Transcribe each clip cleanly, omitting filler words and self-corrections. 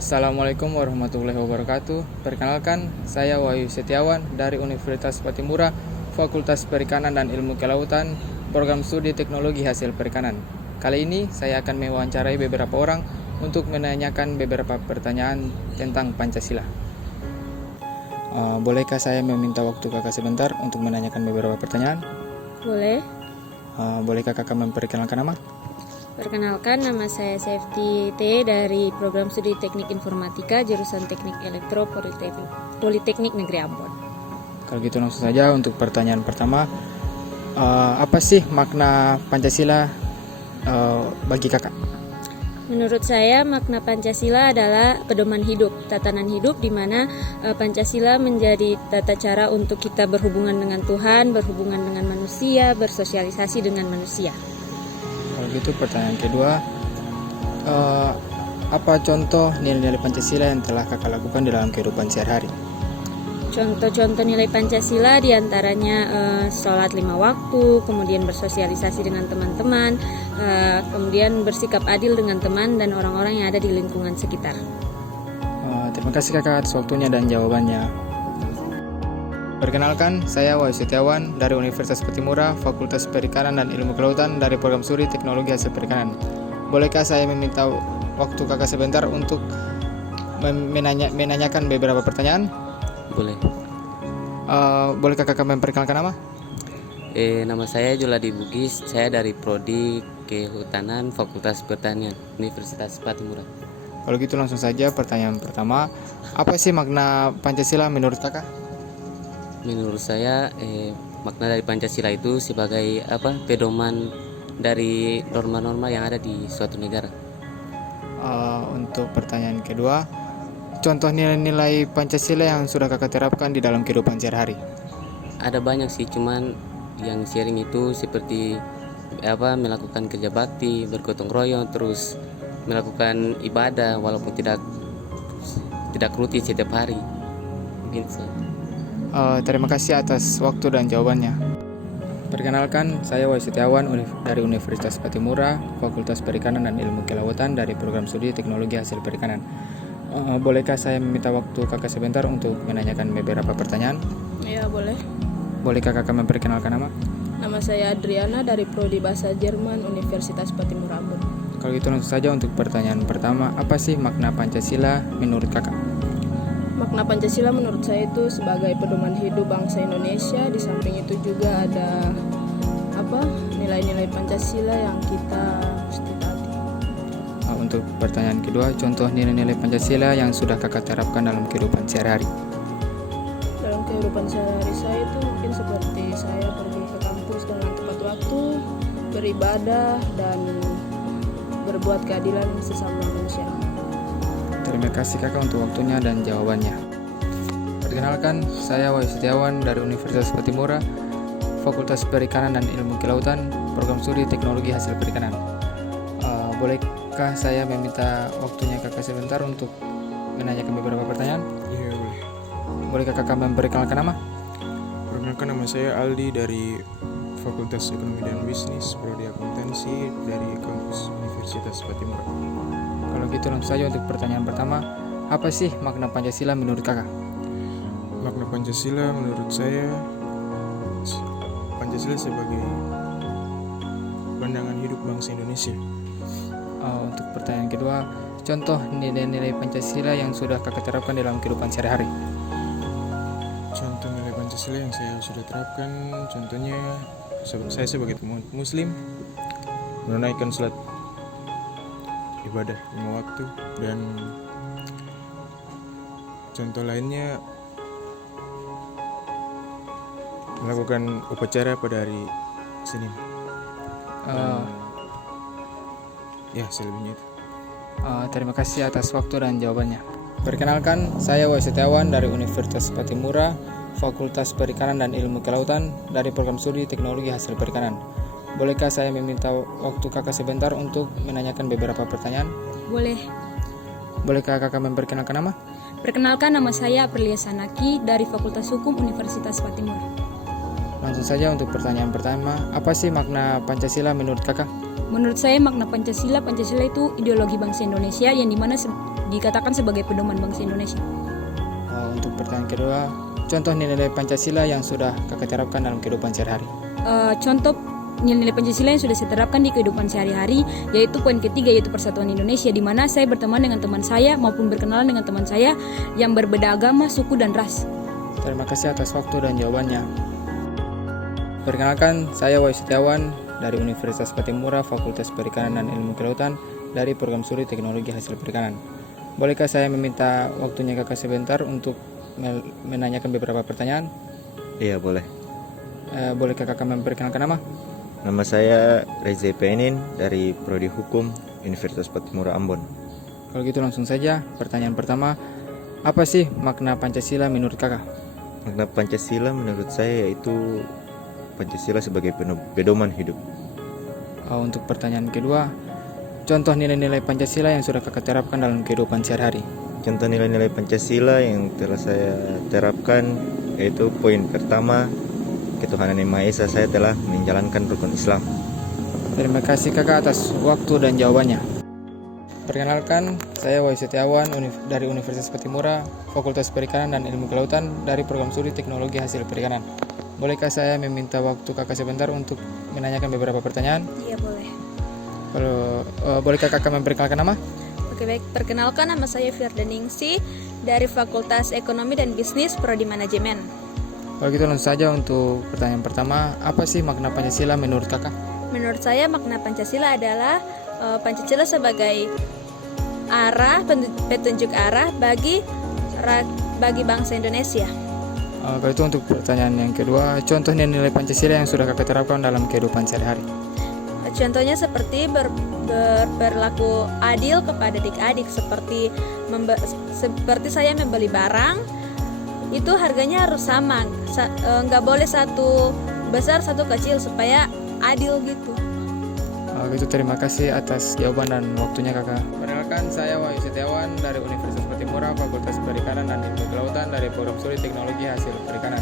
Assalamualaikum warahmatullahi wabarakatuh. Perkenalkan, saya Wahyu Setiawan dari Universitas Patimura, Fakultas Perikanan dan Ilmu Kelautan, Program Studi Teknologi Hasil Perikanan. Kali ini saya akan mewawancarai beberapa orang untuk menanyakan beberapa pertanyaan tentang Pancasila. Bolehkah saya meminta waktu kakak sebentar untuk menanyakan beberapa pertanyaan? Boleh. Bolehkah kakak memperkenalkan nama? Perkenalkan, nama saya Safety T dari Program Studi Teknik Informatika jurusan Teknik Elektro Politeknik Negeri Ambon. Kalau gitu langsung saja untuk pertanyaan pertama. Apa sih makna Pancasila bagi kakak? Menurut saya, makna Pancasila adalah pedoman hidup, tatanan hidup di mana Pancasila menjadi tata cara untuk kita berhubungan dengan Tuhan, berhubungan dengan manusia, bersosialisasi dengan manusia. Kalau gitu pertanyaan kedua, apa contoh nilai-nilai Pancasila yang telah kakak lakukan di dalam kehidupan sehari-hari? Contoh-contoh nilai Pancasila diantaranya sholat 5 waktu, kemudian bersosialisasi dengan teman-teman, kemudian bersikap adil dengan teman dan orang-orang yang ada di lingkungan sekitar. Terima kasih kakak atas waktunya dan jawabannya. Perkenalkan, saya Wahyu Setiawan dari Universitas Patimura, Fakultas Perikanan dan Ilmu Kelautan dari Program Studi Teknologi Hasil Perikanan. Bolehkah saya meminta waktu kakak sebentar untuk menanyakan beberapa pertanyaan? Boleh. Bolehkah kakak memperkenalkan nama? Nama saya Juladi Bugis, saya dari Prodi Kehutanan Fakultas Pertanian Universitas Patimura. Kalau gitu langsung saja pertanyaan pertama, apa sih makna Pancasila menurut kakak? Menurut saya makna dari Pancasila itu sebagai pedoman dari norma-norma yang ada di suatu negara. Untuk pertanyaan kedua, contoh nilai-nilai Pancasila yang sudah kakak terapkan di dalam kehidupan sehari-hari? Ada banyak sih, cuman yang sharing itu seperti melakukan kerja bakti, bergotong royong, terus melakukan ibadah walaupun tidak rutin setiap hari. Mungkin saja. Terima kasih atas waktu dan jawabannya. Perkenalkan, saya Wahyu Setiawan dari Universitas Patimura, Fakultas Perikanan dan Ilmu Kelautan dari Program Studi Teknologi Hasil Perikanan. Bolehkah saya meminta waktu kakak sebentar untuk menanyakan beberapa pertanyaan? Ya, boleh. Bolehkah kakak memperkenalkan nama? Nama saya Adriana dari Prodi Bahasa Jerman Universitas Patimura Ambon. Kalau gitu langsung saja untuk pertanyaan pertama, apa sih makna Pancasila menurut kakak? Makna Pancasila menurut saya itu sebagai pedoman hidup bangsa Indonesia. Di samping itu juga ada nilai-nilai Pancasila yang kita mesti taati. Untuk pertanyaan kedua, contoh nilai-nilai Pancasila yang sudah kakak terapkan dalam kehidupan sehari-hari? Dalam kehidupan sehari-hari saya itu mungkin seperti saya pergi ke kampus dengan tepat waktu, beribadah, dan berbuat keadilan sesama manusia. Terima kasih kakak untuk waktunya dan jawabannya. Perkenalkan, saya Wahyu Setiawan dari Universitas Patimura, Fakultas Perikanan dan Ilmu Kelautan, Program Studi Teknologi Hasil Perikanan. Bolehkah saya meminta waktunya kakak sebentar untuk menanyakan beberapa pertanyaan? Iya, boleh. Bolehkah kakak memperkenalkan nama? Perkenalkan, nama saya Aldi dari Fakultas Ekonomi dan Bisnis, Prodi Akuntansi dari kampus Universitas Patimura. Kalau gitu langsung saja untuk pertanyaan pertama, apa sih makna Pancasila menurut kakak? Makna Pancasila menurut saya, Pancasila sebagai pandangan hidup bangsa Indonesia. Untuk pertanyaan kedua, contoh nilai-nilai Pancasila yang sudah kakak terapkan dalam kehidupan sehari-hari? Contoh nilai Pancasila yang saya sudah terapkan, contohnya saya sebagai Muslim menunaikan salat ibadah 5 waktu, dan contoh lainnya melakukan upacara pada hari Senin. Ya, selebihnya itu. Terima kasih atas waktu dan jawabannya. Perkenalkan, saya Wahyu Setiawan dari Universitas Patimura, Fakultas Perikanan dan Ilmu Kelautan dari Program Studi Teknologi Hasil Perikanan. Bolehkah saya meminta waktu kakak sebentar untuk menanyakan beberapa pertanyaan? Boleh. Bolehkah kakak memperkenalkan nama? Perkenalkan, nama saya Aprilia Sanaki dari Fakultas Hukum Universitas Patimura. Langsung saja untuk pertanyaan pertama, apa sih makna Pancasila menurut kakak? Menurut saya makna Pancasila itu ideologi bangsa Indonesia yang dimana dikatakan sebagai pedoman bangsa Indonesia. Untuk pertanyaan kedua, contoh nilai-nilai Pancasila yang sudah kakak terapkan dalam kehidupan sehari-hari. Contoh nilai-nilai Pancasila yang sudah saya terapkan di kehidupan sehari-hari yaitu poin ketiga, yaitu persatuan Indonesia, di mana saya berteman dengan teman saya maupun berkenalan dengan teman saya yang berbeda agama, suku, dan ras. Terima kasih atas waktu dan jawabannya. Perkenalkan, saya Wahyu Setiawan dari Universitas Patimura, Fakultas Perikanan dan Ilmu Kelautan dari Program Studi Teknologi Hasil Perikanan. Bolehkah saya meminta waktunya kakak sebentar untuk menanyakan beberapa pertanyaan? Iya, boleh. Bolehkah kakak memperkenalkan nama? Nama saya Reza Penin dari Prodi Hukum Universitas Patimura Ambon. Kalau gitu langsung saja, pertanyaan pertama, apa sih makna Pancasila menurut kakak? Makna Pancasila menurut saya yaitu Pancasila sebagai pedoman hidup. Untuk pertanyaan kedua, contoh nilai-nilai Pancasila yang sudah kakak terapkan dalam kehidupan sehari-hari. Contoh nilai-nilai Pancasila yang telah saya terapkan yaitu poin pertama, ketuhanan Yang Maha Esa. Saya telah menjalankan rukun Islam. Terima kasih kakak atas waktu dan jawabannya. Perkenalkan, saya Wahyu Setiawan dari Universitas Patimura, Fakultas Perikanan dan Ilmu Kelautan dari Program Studi Teknologi Hasil Perikanan. Bolehkah saya meminta waktu kakak sebentar untuk menanyakan beberapa pertanyaan? Iya, boleh. Bolehkah kakak memperkenalkan nama? Oke, baik. Perkenalkan, nama saya Firdaningsi dari Fakultas Ekonomi dan Bisnis Prodi Manajemen. Kalau gitu langsung saja untuk pertanyaan pertama, apa sih makna Pancasila menurut kakak? Menurut saya makna Pancasila adalah Pancasila sebagai petunjuk arah bagi bangsa Indonesia. Kalau itu untuk pertanyaan yang kedua, contoh nilai Pancasila yang sudah kakak terapkan dalam kehidupan sehari-hari. Contohnya seperti berlaku adil kepada adik-adik, seperti saya membeli barang itu harganya harus sama, nggak boleh satu besar satu kecil supaya adil gitu. Gitu, terima kasih atas jawaban dan waktunya kakak. Perkenalkan, saya Wahyu Setiawan dari Universitas Patimura, Fakultas Perikanan dan Ilmu Kelautan dari Program Studi Teknologi Hasil Perikanan.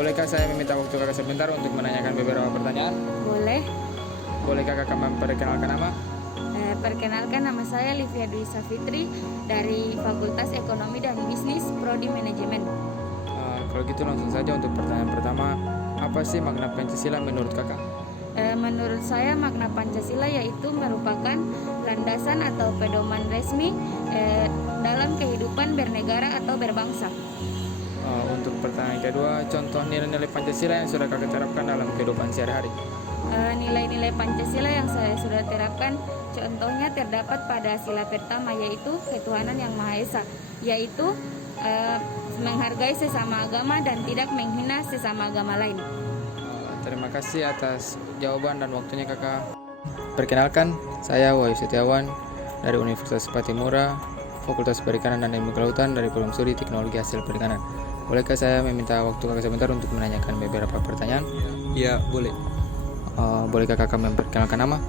Bolehkah saya meminta waktu kakak sebentar untuk menanyakan beberapa pertanyaan? Boleh. Bolehkah kakak memperkenalkan nama? Perkenalkan, nama saya Livia Dwi Safitri dari Fakultas Ekonomi dan Bisnis Prodi Manajemen. Kalau gitu langsung saja untuk pertanyaan pertama, apa sih makna Pancasila menurut kakak? Menurut saya makna Pancasila yaitu merupakan landasan atau pedoman resmi dalam kehidupan bernegara atau berbangsa. Untuk pertanyaan kedua, contoh nilai-nilai Pancasila yang sudah kakak terapkan dalam kehidupan sehari-hari. Nilai-nilai Pancasila yang saya sudah terapkan contohnya terdapat pada sila pertama, yaitu ketuhanan Yang Maha Esa, yaitu menghargai sesama agama dan tidak menghina sesama agama lain. Terima kasih atas jawaban dan waktunya kakak. Perkenalkan, saya Wahyu Setiawan dari Universitas Patimura, Fakultas Perikanan dan Ilmu Kelautan dari Program Studi Teknologi Hasil Perikanan. Bolehkah saya meminta waktu kakak sebentar untuk menanyakan beberapa pertanyaan? Ya, boleh. Bolehkah kakak memperkenalkan nama?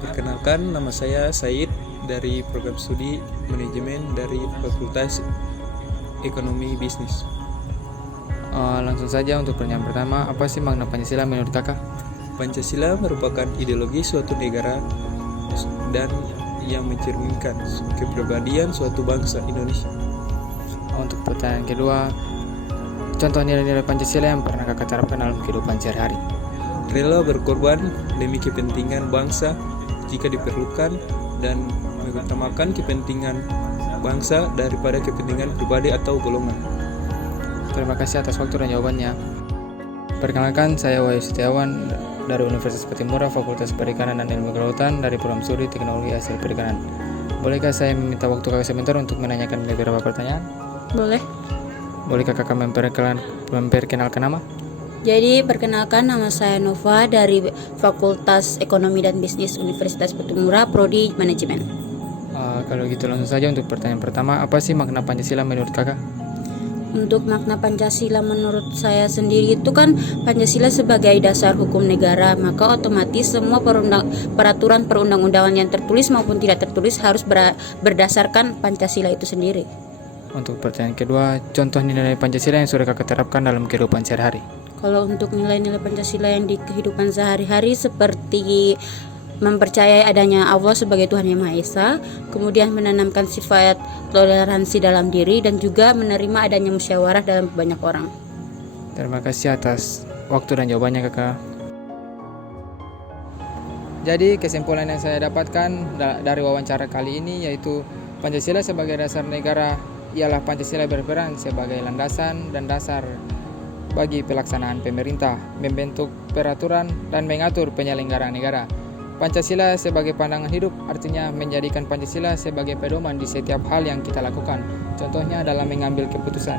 Perkenalkan, nama saya Said dari Program Studi Manajemen dari Fakultas Ekonomi Bisnis. Langsung saja untuk pertanyaan pertama, apa sih makna Pancasila menurut kakak? Pancasila merupakan ideologi suatu negara dan yang mencerminkan kepribadian suatu bangsa Indonesia. Untuk pertanyaan kedua, contoh nilai-nilai Pancasila yang pernah kakak terapkan dalam kehidupan sehari-hari. Rela berkorban demi kepentingan bangsa jika diperlukan dan mengutamakan kepentingan bangsa daripada kepentingan pribadi atau golongan. Terima kasih atas waktu dan jawabannya. Perkenalkan, saya Wahyu Setiawan dari Universitas Patimura, Fakultas Perikanan dan Ilmu Kelautan dari Program Studi Teknologi Hasil Perikanan. Bolehkah saya meminta waktu kakak sebentar untuk menanyakan beberapa pertanyaan? Boleh. Bolehkah kakak memperkenalkan nama? Jadi perkenalkan, nama saya Nova dari Fakultas Ekonomi dan Bisnis Universitas Patimura, Prodi Manajemen. Kalau gitu langsung saja untuk pertanyaan pertama, apa sih makna Pancasila menurut kakak? Untuk makna Pancasila menurut saya sendiri itu kan Pancasila sebagai dasar hukum negara, maka otomatis semua peraturan perundang-undangan yang tertulis maupun tidak tertulis harus berdasarkan Pancasila itu sendiri. Untuk pertanyaan kedua, contoh nilai Pancasila yang sudah kakak terapkan dalam kehidupan sehari-hari. Kalau untuk nilai-nilai Pancasila yang di kehidupan sehari-hari seperti mempercayai adanya Allah sebagai Tuhan Yang Maha Esa, kemudian menanamkan sifat toleransi dalam diri, dan juga menerima adanya musyawarah dalam banyak orang. Terima kasih atas waktu dan jawabannya kakak. Jadi kesimpulan yang saya dapatkan dari wawancara kali ini yaitu Pancasila sebagai dasar negara ialah Pancasila berperan sebagai landasan dan dasar bagi pelaksanaan pemerintah, membentuk peraturan dan mengatur penyelenggaraan negara. Pancasila sebagai pandangan hidup artinya menjadikan Pancasila sebagai pedoman di setiap hal yang kita lakukan, contohnya dalam mengambil keputusan.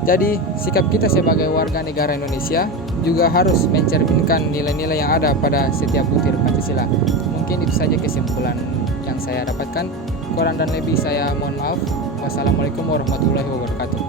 Jadi, sikap kita sebagai warga negara Indonesia juga harus mencerminkan nilai-nilai yang ada pada setiap butir Pancasila. Mungkin itu saja kesimpulan yang saya dapatkan. Kurang dan lebih saya mohon maaf. Wassalamualaikum warahmatullahi wabarakatuh.